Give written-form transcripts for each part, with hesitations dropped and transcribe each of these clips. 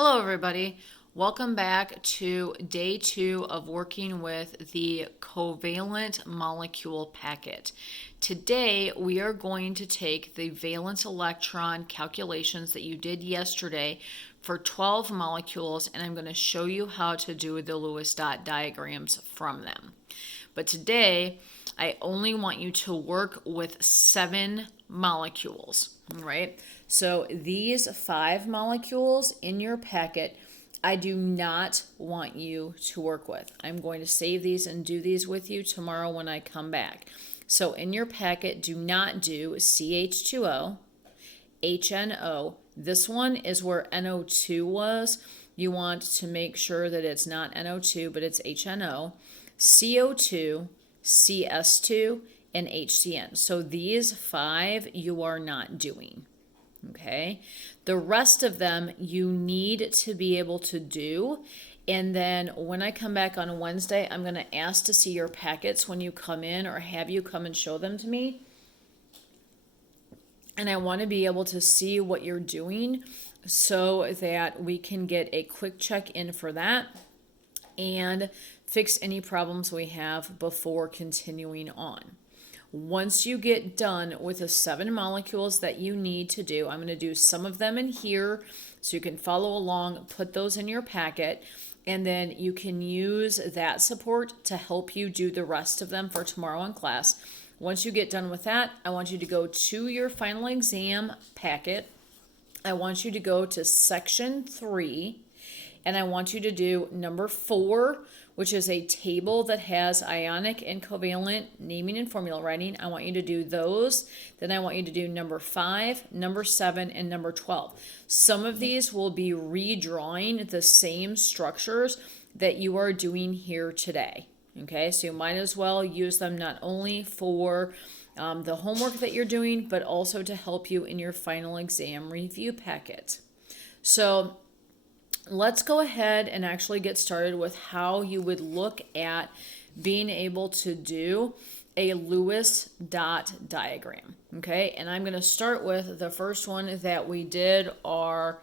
Hello, everybody. Welcome back to day 2 of working with the covalent molecule packet. Today, we are going to take the valence electron calculations that you did yesterday for 12 molecules, and I'm going to show you how to do the Lewis dot diagrams from them. But today, I only want you to work with 7 molecules, right? So these 5 molecules in your packet, I do not want you to work with. I'm going to save these and do these with you tomorrow when I come back. So in your packet, do not do CH2O, HNO. This one is where NO2 was. You want to make sure that it's not NO2, but it's HNO, CO2, CS2, and HCN. So these 5 you are not doing. Okay, the rest of them you need to be able to do. And then when I come back on Wednesday, I'm going to ask to see your packets when you come in, or have you come and show them to me. And I want to be able to see what you're doing so that we can get a quick check in for that and fix any problems we have before continuing on. Once you get done with the 7 molecules that you need to do, I'm going to do some of them in here so you can follow along, put those in your packet, and then you can use that support to help you do the rest of them for tomorrow in class. Once you get done with that, I want you to go to your final exam packet. I want you to go to section 3, and I want you to do number 4, which is a table that has ionic and covalent naming and formula writing. I want you to do those. Then I want you to do number 5, number 7, and number 12. Some of these will be redrawing the same structures that you are doing here today. Okay, so you might as well use them not only for the homework that you're doing, but also to help you in your final exam review packet. So let's go ahead and actually get started with how you would look at being able to do a Lewis dot diagram. Okay, and I'm going to start with the first one that we did our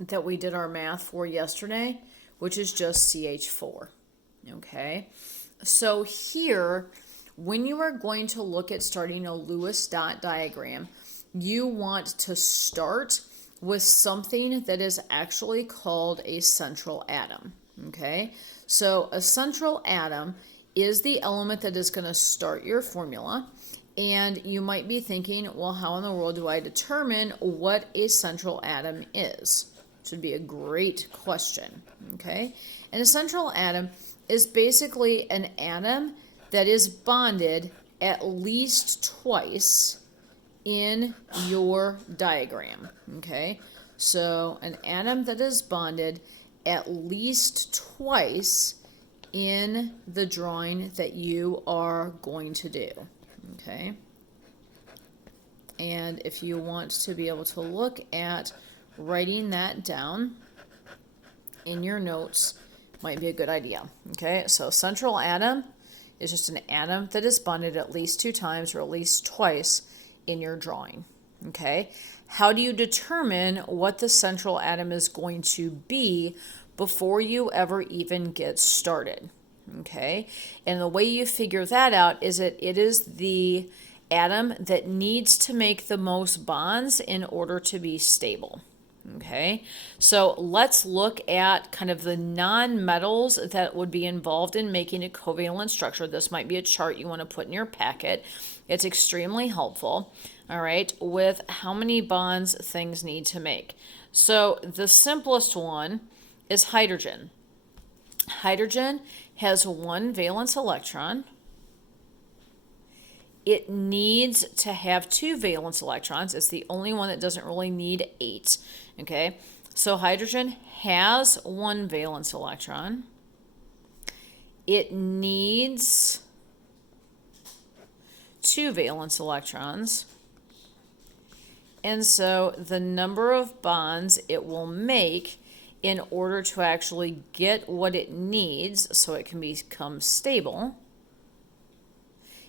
math for yesterday, which is just CH4. Okay, so here, when you are going to look at starting a Lewis dot diagram, you want to start with something that is actually called a central atom. Okay, so a central atom is the element that is going to start your formula. And you might be thinking, well, how in the world do I determine what a central atom is? Should be a great question. Okay, and a central atom is basically an atom that is bonded at least twice in your diagram. Okay, so an atom that is bonded at least twice in the drawing that you are going to do. Okay, and if you want to be able to look at writing that down in your notes, might be a good idea. Okay, so central atom is just an atom that is bonded at least 2 times or at least twice in your drawing. Okay, how do you determine what the central atom is going to be before you ever even get started? Okay, and the way you figure that out is that it is the atom that needs to make the most bonds in order to be stable. Okay, so let's look at kind of the non-metals that would be involved in making a covalent structure. This might be a chart you want to put in your packet. It's extremely helpful, all right, with how many bonds things need to make. So the simplest one is hydrogen. Hydrogen has 1 valence electron. It needs to have 2 valence electrons. It's the only one that doesn't really need 8. Okay, so hydrogen has 1 valence electron. It needs 2 valence electrons. And so the number of bonds it will make in order to actually get what it needs so it can become stable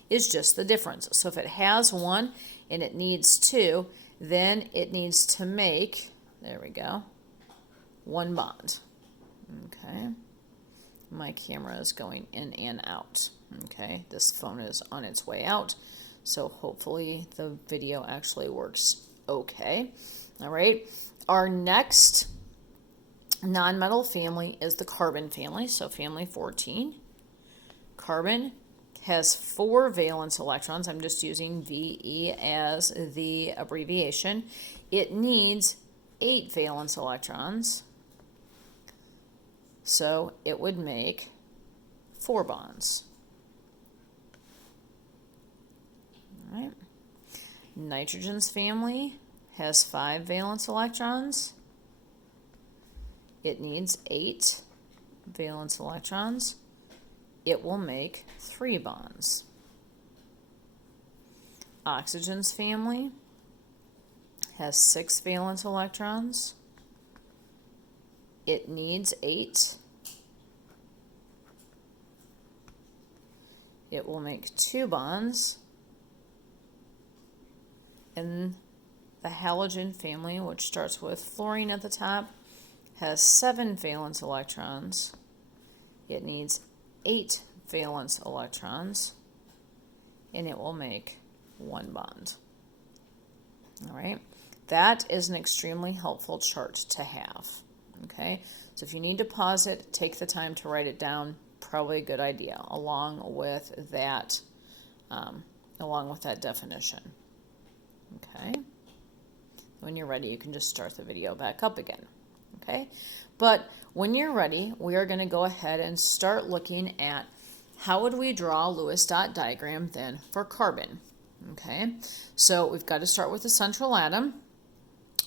is just the difference. So if it has 1 and it needs 2, then it needs to make There we go. One bond. Okay. My camera is going in and out. Okay. This phone is on its way out. So hopefully the video actually works okay. All right. Our next nonmetal family is the carbon family. So family 14. Carbon has 4 valence electrons. I'm just using VE as the abbreviation. It needs 8 valence electrons. So it would make 4 bonds. All right. Nitrogen's family has 5 valence electrons. It needs 8 valence electrons. It will make 3 bonds. Oxygen's family has 6 valence electrons. It needs 8. It will make 2 bonds. And the halogen family, which starts with fluorine at the top, has 7 valence electrons. It needs 8 valence electrons, and it will make 1 bond. All right, that is an extremely helpful chart to have. Okay, so if you need to pause it, take the time to write it down. Probably a good idea, along with that definition. Okay, when you're ready, you can just start the video back up again. Okay, but when you're ready, we are going to go ahead and start looking at how would we draw a Lewis dot diagram then for carbon. Okay, so we've got to start with the central atom.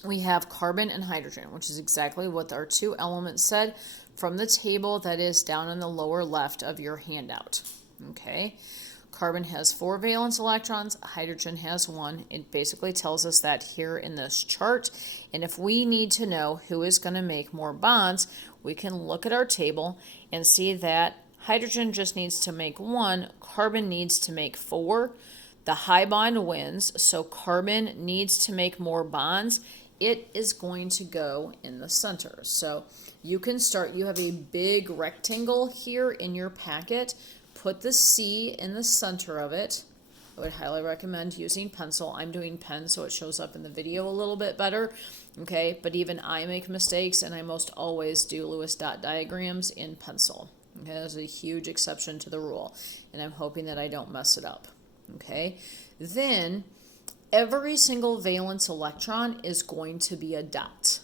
We have carbon and hydrogen, which is exactly what our 2 elements said from the table that is down in the lower left of your handout. Okay, carbon has 4 valence electrons, hydrogen has 1. It basically tells us that here in this chart. And if we need to know who is going to make more bonds, we can look at our table and see that hydrogen just needs to make 1, carbon needs to make 4. The high bond wins, so carbon needs to make more bonds. It is going to go in the center. So you can start, you have a big rectangle here in your packet. Put the C in the center of it. I would highly recommend using pencil. I'm doing pen so it shows up in the video a little bit better. Okay, but even I make mistakes, and I most always do Lewis dot diagrams in pencil. Okay, that's a huge exception to the rule, and I'm hoping that I don't mess it up. Okay, then every single valence electron is going to be a dot.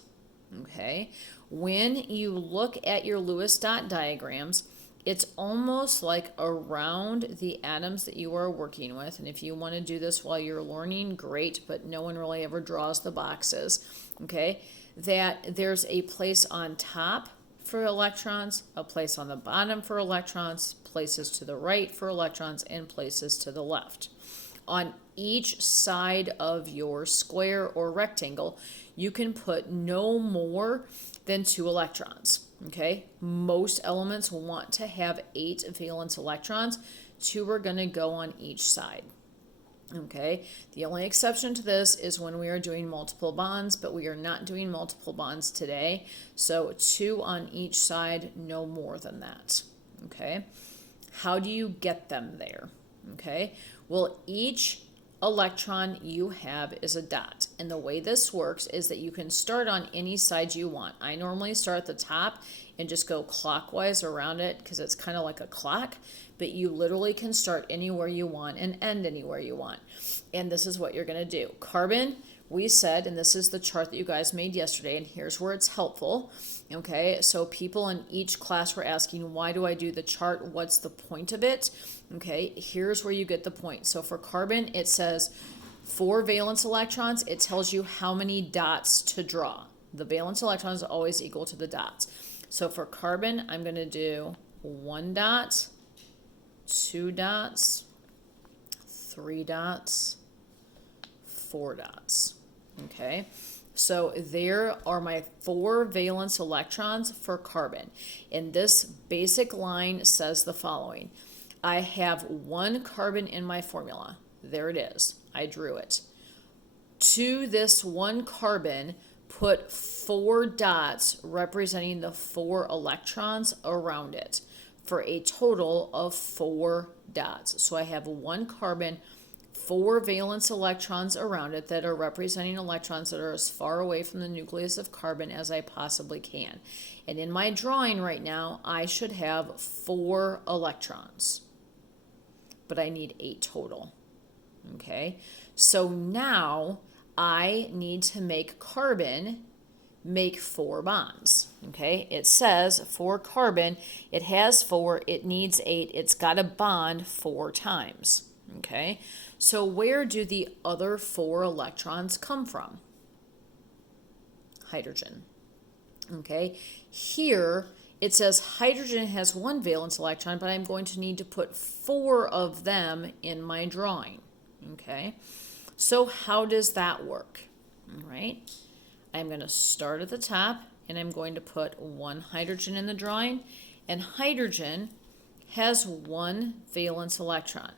Okay, when you look at your Lewis dot diagrams, it's almost like around the atoms that you are working with. And if you want to do this while you're learning, great, but no one really ever draws the boxes. Okay, that there's a place on top for electrons, a place on the bottom for electrons, places to the right for electrons, and places to the left. On each side of your square or rectangle, you can put no more than 2 electrons. Okay, most elements want to have 8 valence electrons. 2 are going to go on each side. Okay, the only exception to this is when we are doing multiple bonds, but we are not doing multiple bonds today. So 2 on each side, no more than that. Okay, how do you get them there? Okay, well, each electron you have is a dot. And the way this works is that you can start on any side you want. I normally start at the top and just go clockwise around it because it's kind of like a clock, but you literally can start anywhere you want and end anywhere you want. And this is what you're going to do. Carbon, we said, and this is the chart that you guys made yesterday, and here's where it's helpful. Okay, so people in each class were asking, why do I do the chart? What's the point of it? Okay, here's where you get the point. So for carbon, it says 4 valence electrons. It tells you how many dots to draw. The valence electron is always equal to the dots. So for carbon, I'm going to do 1 dot, 2 dots, 3 dots, 4 dots. Okay, so there are my 4 valence electrons for carbon. And this basic line says the following. I have 1 carbon in my formula. There it is. I drew it. To this 1 carbon, put 4 dots representing the 4 electrons around it for a total of 4 dots. So I have 1 carbon, 4 valence electrons around it that are representing electrons that are as far away from the nucleus of carbon as I possibly can. And in my drawing right now, I should have 4 electrons, but I need 8 total. Okay, so now I need to make carbon make 4 bonds. Okay, it says for carbon, it has 4, it needs 8, it's got to bond 4 times. Okay, so where do the other 4 electrons come from? Hydrogen. Okay, here it says hydrogen has 1 valence electron, but I'm going to need to put 4 of them in my drawing. Okay, so how does that work? All right, I'm going to start at the top and I'm going to put 1 hydrogen in the drawing, and hydrogen has 1 valence electron.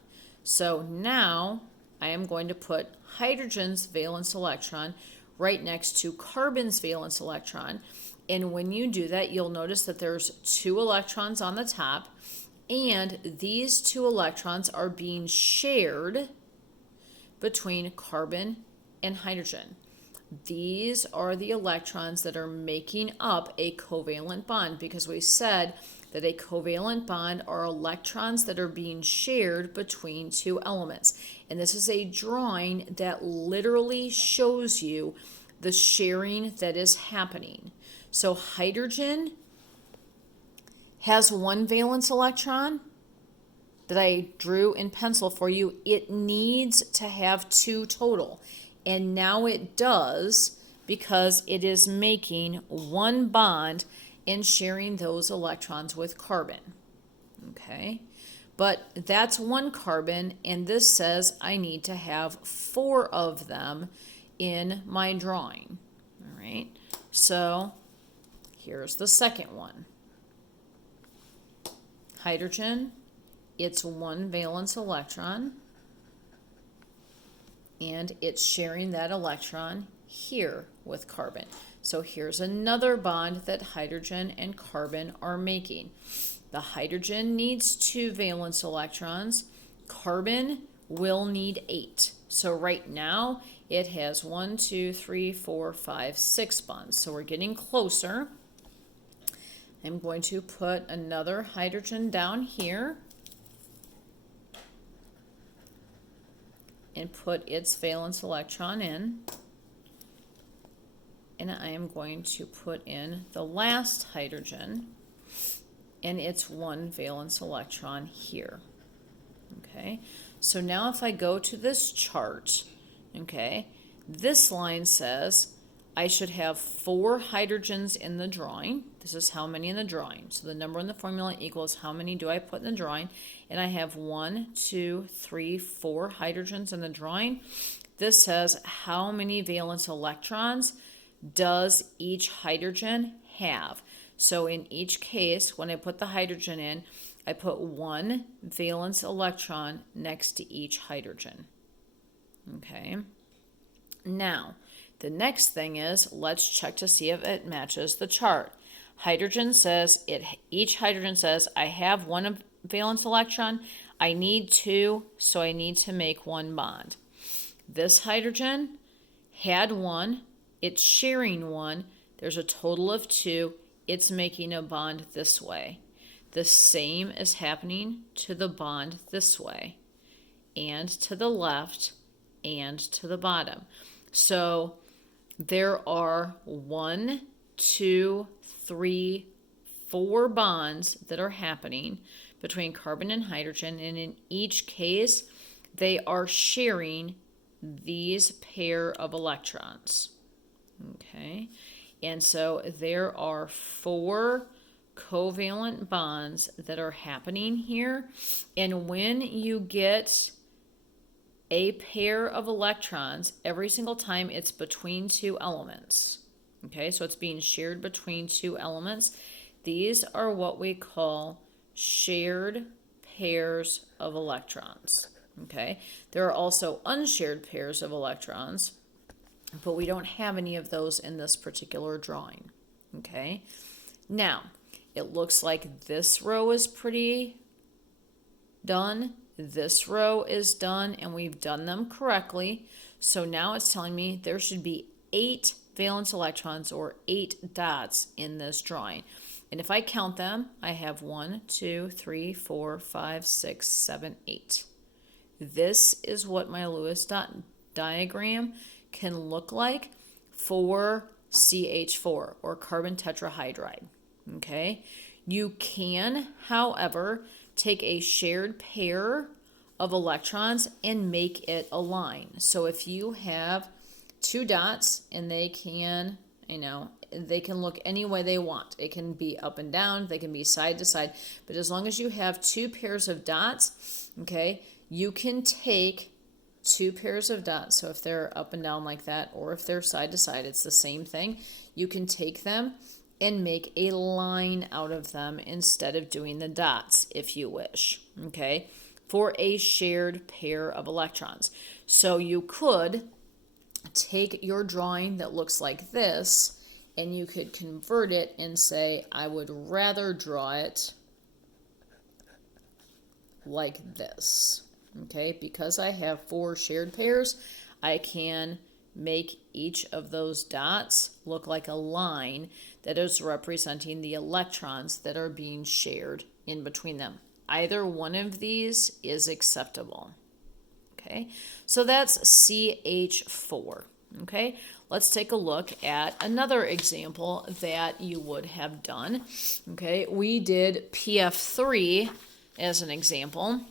So now I am going to put hydrogen's valence electron right next to carbon's valence electron. And when you do that, you'll notice that there's 2 electrons on the top, and these 2 electrons are being shared between carbon and hydrogen. These are the electrons that are making up a covalent bond, because we said that a covalent bond are electrons that are being shared between 2 elements. And this is a drawing that literally shows you the sharing that is happening. So hydrogen has 1 valence electron that I drew in pencil for you. It needs to have 2 total. And now it does, because it is making 1 bond and sharing those electrons with carbon. Okay, but that's 1 carbon, and this says I need to have 4 of them in my drawing. All right, so here's the second one. Hydrogen, it's 1 valence electron, and it's sharing that electron here with carbon. So here's another bond that hydrogen and carbon are making. The hydrogen needs 2 valence electrons. Carbon will need 8. So right now it has 1, 2, 3, 4, 5, 6 bonds. So we're getting closer. I'm going to put another hydrogen down here and put its valence electron in. And I am going to put in the last hydrogen and its 1 valence electron here. Okay, so now if I go to this chart, okay, this line says I should have 4 hydrogens in the drawing. This is how many in the drawing. So the number in the formula equals how many do I put in the drawing. And I have 1, 2, 3, 4 hydrogens in the drawing. This says how many valence electrons does each hydrogen have. So in each case, when I put the hydrogen in, I put 1 valence electron next to each hydrogen. Okay. Now, the next thing is, let's check to see if it matches the chart. Hydrogen says, each hydrogen says, I have 1 valence electron, I need 2, so I need to make 1 bond. This hydrogen had 1, it's sharing 1, there's a total of 2, it's making a bond this way. The same is happening to the bond this way, and to the left, and to the bottom. So there are 1, 2, 3, 4 bonds that are happening between carbon and hydrogen, and in each case, they are sharing these pair of electrons. Okay, and so there are 4 covalent bonds that are happening here, and when you get a pair of electrons, every single time it's between 2 elements. Okay, so it's being shared between 2 elements. These are what we call shared pairs of electrons. Okay, there are also unshared pairs of electrons, but we don't have any of those in this particular drawing. Okay, now it looks like this row is pretty done, this row is done, and we've done them correctly. So now it's telling me there should be 8 valence electrons or 8 dots in this drawing. And if I count them, I have 1, 2, 3, 4, 5, 6, 7, 8. This is what my Lewis dot diagram can look like for CH4 or carbon tetrahydride. Okay, you can, however, take a shared pair of electrons and make it a line. So if you have 2 dots and they can, they can look any way they want. It can be up and down, they can be side to side, but as long as you have 2 pairs of dots, okay, you can take 2 pairs of dots. So if they're up and down like that, or if they're side to side, it's the same thing. You can take them and make a line out of them instead of doing the dots if you wish, okay, for a shared pair of electrons. So you could take your drawing that looks like this and you could convert it and say, I would rather draw it like this, okay? Because I have 4 shared pairs, I can make each of those dots look like a line that is representing the electrons that are being shared in between them. Either one of these is acceptable. Okay, so that's CH4. Okay, let's take a look at another example that you would have done. Okay, we did PF3 as an example.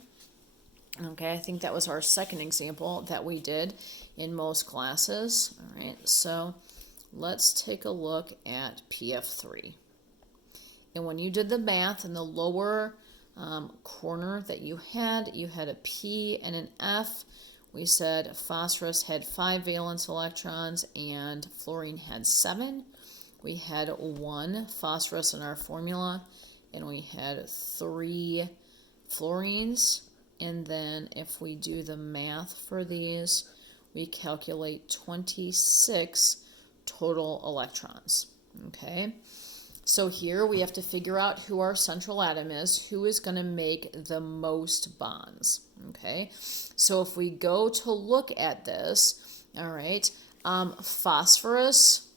Okay, I think that was our second example that we did in most classes. All right, so let's take a look at PF3. And when you did the math in the lower corner that you had a P and an F. We said phosphorus had 5 valence electrons and fluorine had 7. We had 1 phosphorus in our formula, and we had 3 fluorines. And then if we do the math for these, we calculate 26 total electrons. Okay, so here we have to figure out who our central atom is, who is going to make the most bonds. Okay, so if we go to look at this, all right, phosphorus,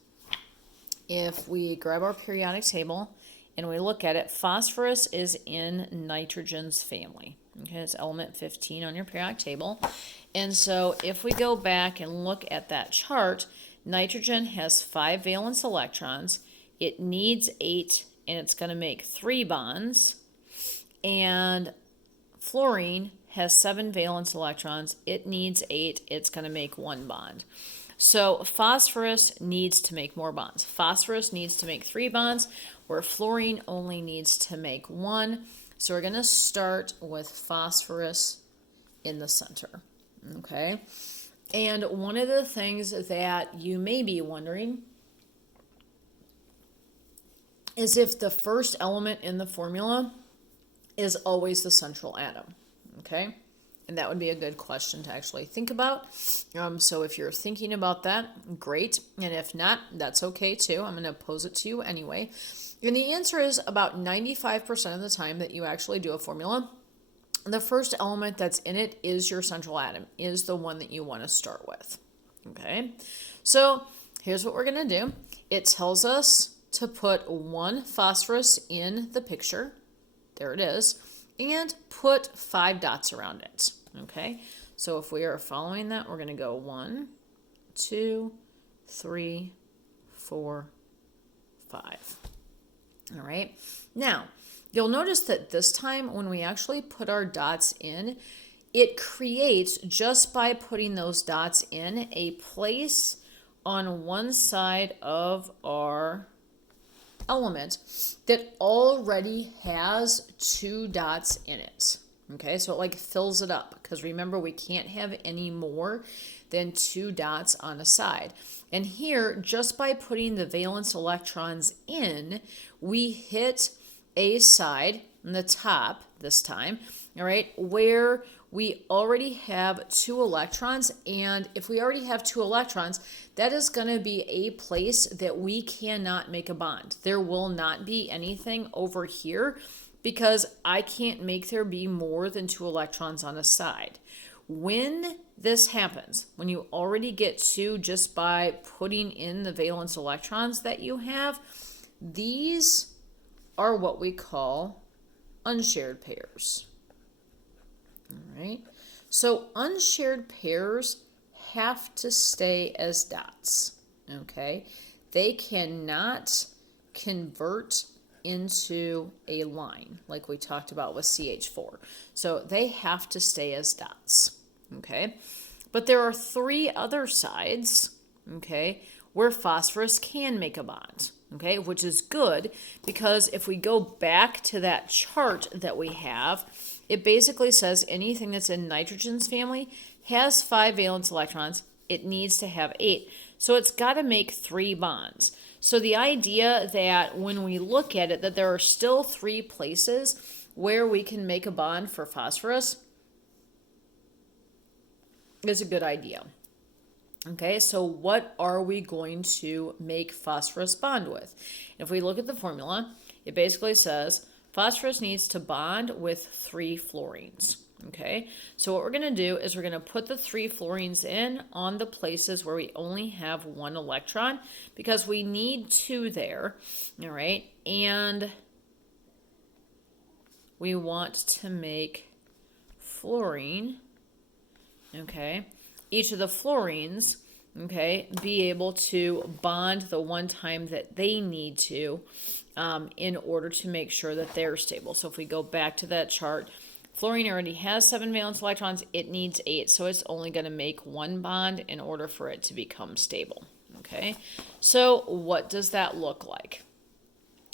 if we grab our periodic table and we look at it, phosphorus is in nitrogen's family. Okay, it's element 15 on your periodic table. And so if we go back and look at that chart, nitrogen has 5 valence electrons. It needs 8, and it's going to make 3 bonds. And fluorine has 7 valence electrons. It needs 8. It's going to make 1 bond. So phosphorus needs to make more bonds. Phosphorus needs to make 3 bonds, where fluorine only needs to make 1. So we're going to start with phosphorus in the center. Okay? And one of the things that you may be wondering is if the first element in the formula is always the central atom. Okay? And that would be a good question to actually think about. So if you're thinking about that, great. And if not, that's okay too. I'm going to pose it to you anyway. And the answer is about 95% of the time that you actually do a formula, the first element that's in it is your central atom, is the one that you want to start with. Okay? So here's what we're going to do. It tells us to put 1 phosphorus in the picture. There it is. And put 5 dots around it. Okay, so if we are following that, we're going to go 1, 2, 3, 4, 5. All right, now you'll notice that this time when we actually put our dots in, it creates, just by putting those dots in, a place on one side of our element that already has 2 dots in it. Okay, so it like fills it up, because remember, we can't have any more than 2 dots on a side. And here, just by putting the valence electrons in, we hit a side on the top this time, all right, where we already have 2 electrons. And if we already have 2 electrons, that is going to be a place that we cannot make a bond. There will not be anything over here because I can't make there be more than 2 electrons on a side. When this happens, when you already get 2 just by putting in the valence electrons that you have, these are what we call unshared pairs. All right. So unshared pairs have to stay as dots. Okay. They cannot convert into a line like we talked about with CH4. So they have to stay as dots. Okay. But there are 3 other sides, okay, where phosphorus can make a bond. Okay, which is good because if we go back to that chart that we have, it basically says anything that's in nitrogen's family has 5 valence electrons. It needs to have 8. So it's got to make 3 bonds. So the idea that when we look at it, that there are still 3 places where we can make a bond for phosphorus is a good idea. Okay, so what are we going to make phosphorus bond with? If we look at the formula, it basically says phosphorus needs to bond with 3 fluorines. Okay, so what we're going to do is we're going to put the 3 fluorines in on the places where we only have 1 electron because we need 2 there. All right, and we want to make fluorine. Okay. Each of the fluorines, okay, be able to bond the one time that they need to in order to make sure that they're stable. So if we go back to that chart, fluorine already has 7 valence electrons. It needs 8, so it's only going to make 1 bond in order for it to become stable. Okay, so what does that look like?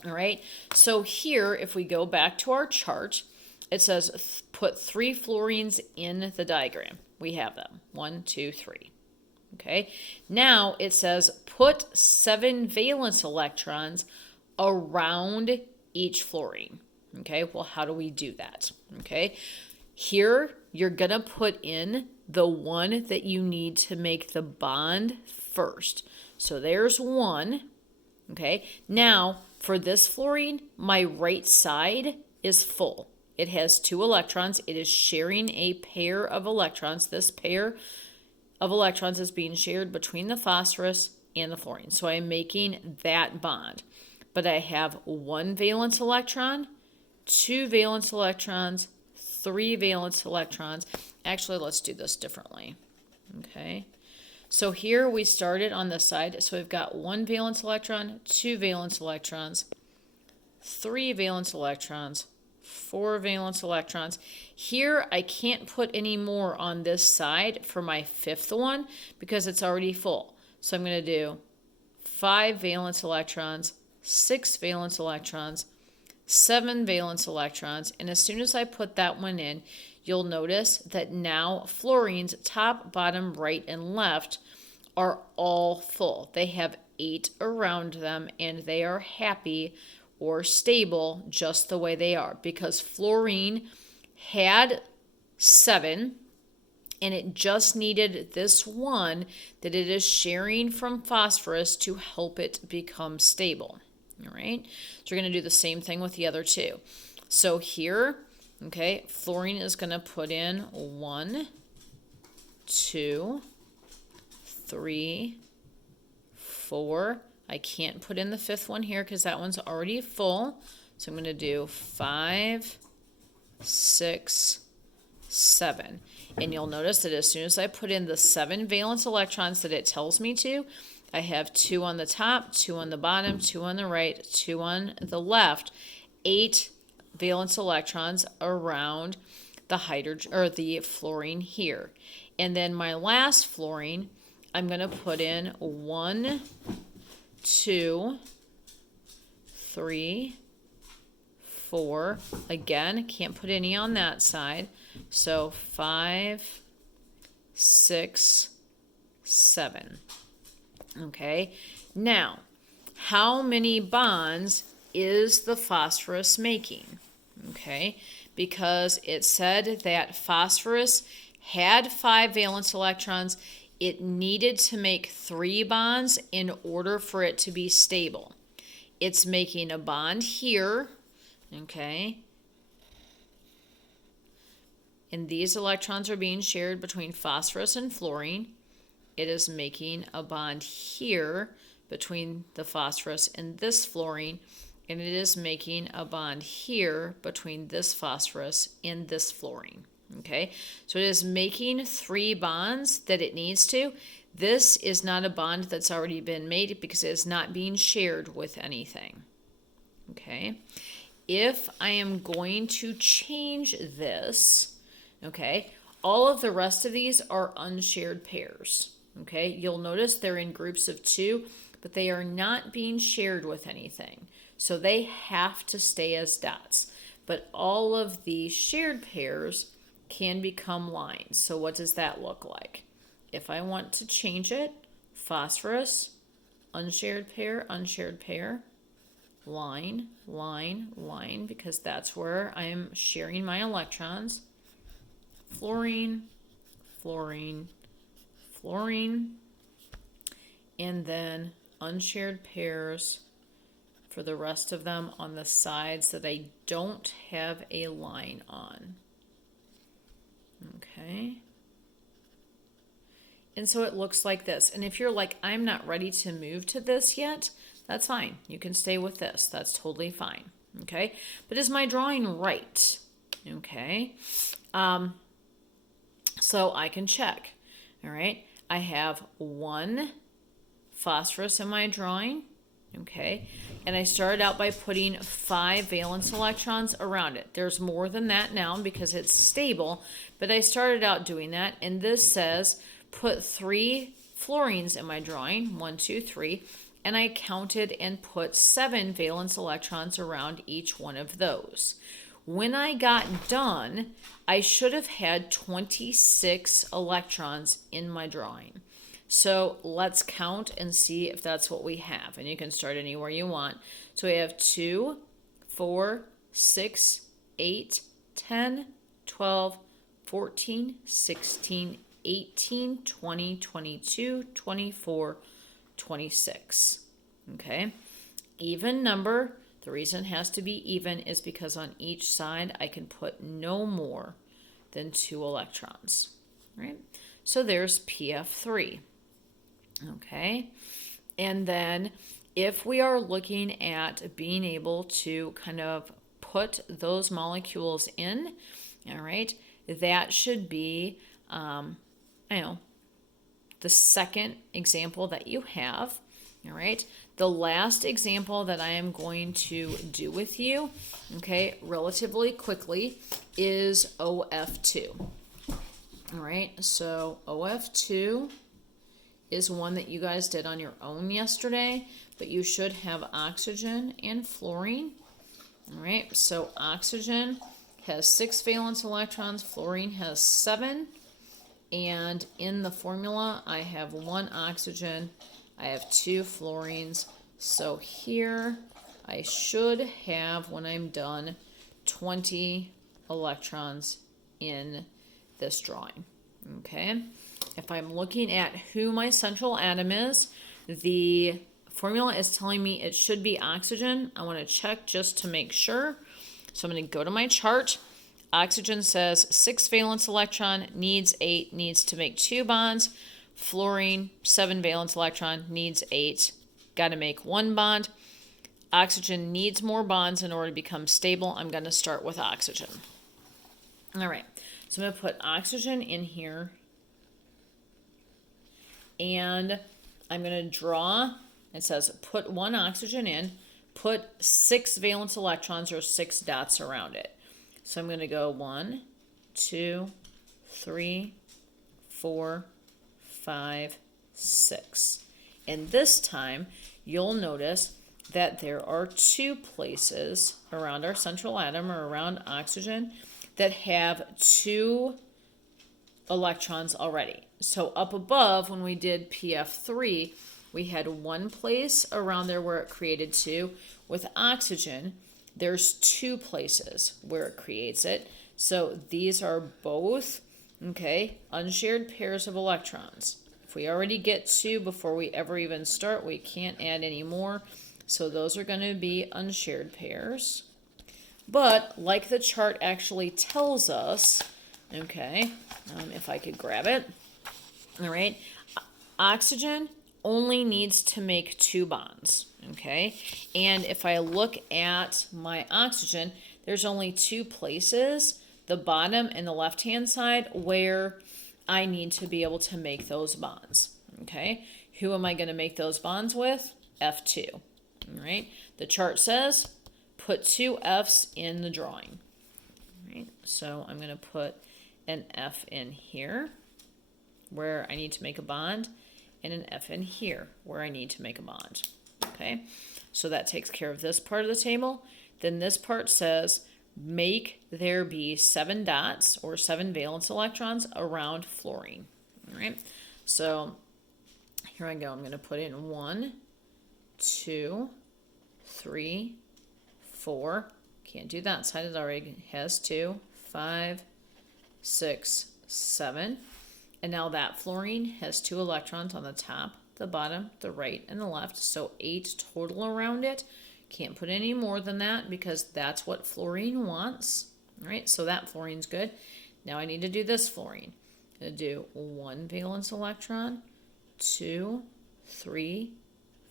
All right, so here, if we go back to our chart, it says put 3 fluorines in the diagram. We have them. 1, 2, 3. Okay. Now it says put 7 valence electrons around each fluorine. Okay. Well, how do we do that? Okay. Here, you're going to put in the one that you need to make the bond first. So there's 1. Okay. Now, for this fluorine, my right side is full. It has 2 electrons. It is sharing a pair of electrons. This pair of electrons is being shared between the phosphorus and the fluorine. So I'm making that bond. But I have 1 valence electron, 2 valence electrons, 3 valence electrons. Actually, let's do this differently. Okay. So here we started on this side. So we've got 1 valence electron, 2 valence electrons, 3 valence electrons, 4 valence electrons. Here, I can't put any more on this side for my 5th one because it's already full. So I'm going to do 5 valence electrons, 6 valence electrons, 7 valence electrons. And as soon as I put that one in, you'll notice that now fluorines, top, bottom, right, and left, are all full. They have 8 around them, and they are happy or stable just the way they are because fluorine had 7 and it just needed this one that it is sharing from phosphorus to help it become stable. All right, so we're going to do the same thing with the other 2. So here, okay, fluorine is going to put in 1, 2, 3, 4. I can't put in the 5th one here because that one's already full. So I'm going to do 5, 6, 7. And you'll notice that as soon as I put in the 7 valence electrons that it tells me to, I have 2 on the top, 2 on the bottom, 2 on the right, 2 on the left, 8 valence electrons around the hydrogen or the fluorine here. And then my last fluorine, I'm going to put in 1, 2, 3, 4. Again, can't put any on that side. So 5, 6, 7. Okay. Now, how many bonds is the phosphorus making? Okay. because it said that phosphorus had 5 valence electrons. It needed to make 3 bonds in order for it to be stable. It's making a bond here, okay? And these electrons are being shared between phosphorus and fluorine. It is making a bond here between the phosphorus and this fluorine, and it is making a bond here between this phosphorus and this fluorine. Okay, so it is making 3 bonds that it needs to. This is not a bond that's already been made because it is not being shared with anything. Okay, if I am going to change this, okay, all of the rest of these are unshared pairs. Okay, you'll notice they're in groups of 2, but they are not being shared with anything. So they have to stay as dots. But all of the shared pairs can become lines. So what does that look like? If I want to change it, phosphorus, unshared pair, line, line, line, because that's where I am sharing my electrons. Fluorine, fluorine, fluorine, and then unshared pairs for the rest of them on the sides that I don't have a line on. Okay. And so it looks like this. And if you're like, I'm not ready to move to this yet, that's fine. You can stay with this. That's totally fine. Okay. But is my drawing right? Okay. So I can check. All right. I have 1 phosphorus in my drawing. Okay. And I started out by putting 5 valence electrons around it. There's more than that now because it's stable, but I started out doing that. And this says put 3 fluorines in my drawing, 1, 2, 3, and I counted and put 7 valence electrons around each one of those. When I got done, I should have had 26 electrons in my drawing. So let's count and see if that's what we have. And you can start anywhere you want. So we have 2, 4, 6, 8, 10, 12, 14, 16, 18, 20, 22, 24, 26. Okay. Even number. The reason it has to be even is because on each side I can put no more than 2 electrons. Right? So there's PF3. Okay. And then if we are looking at being able to kind of put those molecules in, all right, that should be, the second example that you have. All right. The last example that I am going to do with you, okay, relatively quickly is OF2. All right. So OF2 is one that you guys did on your own yesterday, but you should have oxygen and fluorine. All right. So oxygen has 6 valence electrons, fluorine has 7. And in the formula, I have 1 oxygen, I have 2 fluorines. So here I should have, when I'm done, 20 electrons in this drawing. Okay. If I'm looking at who my central atom is, the formula is telling me it should be oxygen. I want to check just to make sure. So I'm going to go to my chart. Oxygen says 6 valence electron, needs 8, needs to make 2 bonds. Fluorine, 7 valence electron, needs 8, got to make 1 bond. Oxygen needs more bonds in order to become stable. I'm going to start with oxygen. All right, so I'm going to put oxygen in here. And I'm going to draw, it says put 1 oxygen in, put 6 valence electrons or 6 dots around it. So I'm going to go 1, 2, 3, 4, 5, 6. And this time, you'll notice that there are 2 places around our central atom or around oxygen that have 2 electrons already. So up above, when we did PF3, we had 1 place around there where it created 2 with oxygen. there's two places where it creates it. So these are both, okay, unshared pairs of electrons. If we already get two before we ever even start, we can't add any more. So those are going to be unshared pairs. But like the chart actually tells us, okay, if I could grab it, all right, oxygen only needs to make two bonds, okay? And if I look at my oxygen, there's only two places, the bottom and the left-hand side, where I need to be able to make those bonds, okay? Who am I going to make those bonds with? F2, all right? The chart says put two F's in the drawing, all right? So I'm going to put an F in here where I need to make a bond, and an F in here where I need to make a bond. Okay, so that takes care of this part of the table. Then this part says make there be 7 dots or 7 valence electrons around fluorine. All right, so here I go. I'm going to put in 1, 2, 3, 4. Can't do that side, it already has 2, 5, 6, 7. And now that fluorine has 2 electrons on the top, the bottom, the right, and the left. So 8 total around it. Can't put any more than that because that's what fluorine wants. All right, so that fluorine's good. Now I need to do this fluorine. I'm going to do 1 valence electron, 2, 3,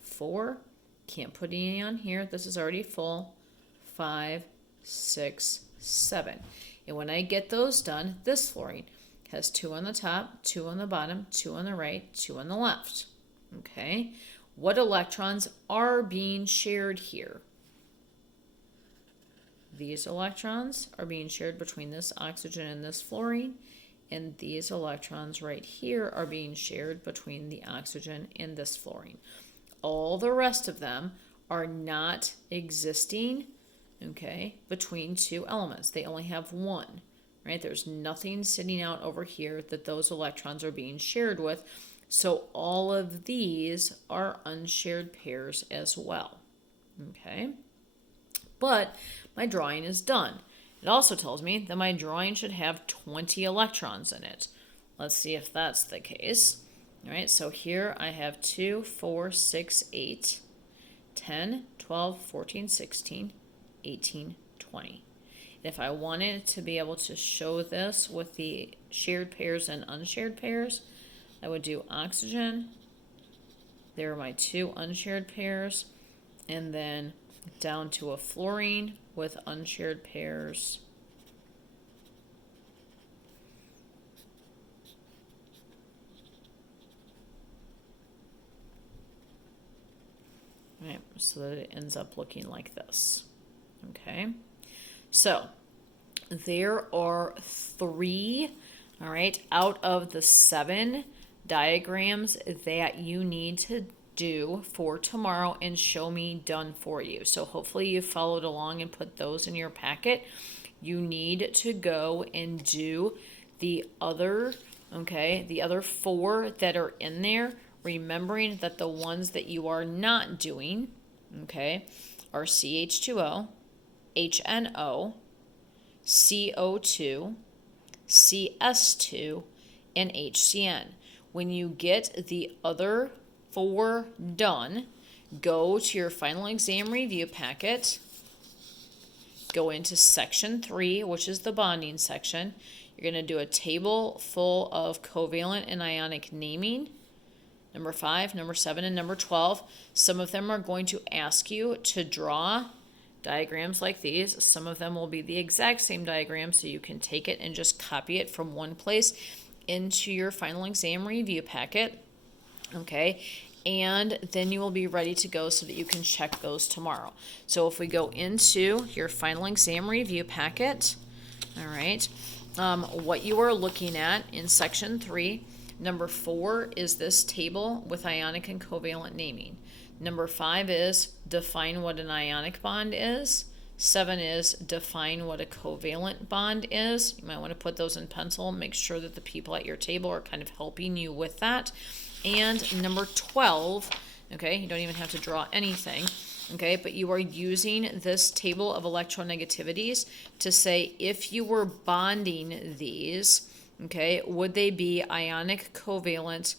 4. Can't put any on here. This is already full. 5, 6, 7. And when I get those done, this fluorine has 2 on the top, 2 on the bottom, 2 on the right, 2 on the left. Okay, what electrons are being shared here? These electrons are being shared between this oxygen and this fluorine, and these electrons right here are being shared between the oxygen and this fluorine. All the rest of them are not existing, okay, between two elements. They only have one. Right? There's nothing sitting out over here that those electrons are being shared with. So all of these are unshared pairs as well. Okay? But my drawing is done. It also tells me that my drawing should have 20 electrons in it. Let's see if that's the case. All right, so here I have 2, 4, 6, 8, 10, 12, 14, 16, 18, 20. If I wanted to be able to show this with the shared pairs and unshared pairs, I would do oxygen. There are my 2 unshared pairs. And then down to a fluorine with unshared pairs. All right, so that it ends up looking like this. Okay. So there are 3, all right, out of the 7 diagrams that you need to do for tomorrow and show me done for you. So hopefully you followed along and put those in your packet. You need to go and do the other, okay, the other 4 that are in there, remembering that the ones that you are not doing, okay, are CH2O, HNO, CO2, CS2, and HCN. When you get the other 4 done, go to your final exam review packet, go into section 3, which is the bonding section. You're going to do a table full of covalent and ionic naming, number 5, number 7, and number 12. Some of them are going to ask you to draw diagrams like these. Some of them will be the exact same diagram, so you can take it and just copy it from one place into your final exam review packet. Okay, and then you will be ready to go so that you can check those tomorrow. So if we go into your final exam review packet, all right, what you are looking at in section 3, number 4 is this table with ionic and covalent naming. Number 5 is define what an ionic bond is. 7 is define what a covalent bond is. You might want to put those in pencil. Make sure that the people at your table are kind of helping you with that. And number 12 Okay, you don't even have to draw anything. Okay, but you are using this table of electronegativities to say if you were bonding these, okay, would they be ionic covalent?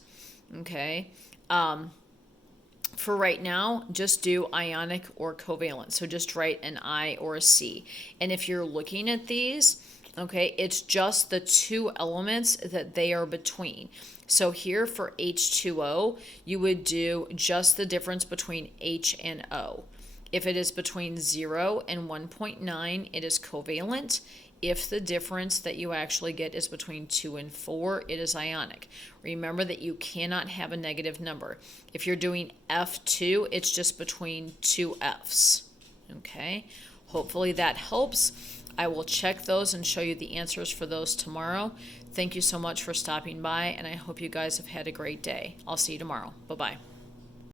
Okay, for right now, just do ionic or covalent. So just write an I or a C. And if you're looking at these, okay, it's just the two elements that they are between. So here for H2O, you would do just the difference between H and O. If it is between 0 and 1.9, it is covalent. If the difference that you actually get is between 2 and 4, it is ionic. Remember that you cannot have a negative number. If you're doing F2, it's just between two Fs. Okay, hopefully that helps. I will check those and show you the answers for those tomorrow. Thank you so much for stopping by, and I hope you guys have had a great day. I'll see you tomorrow. Bye-bye.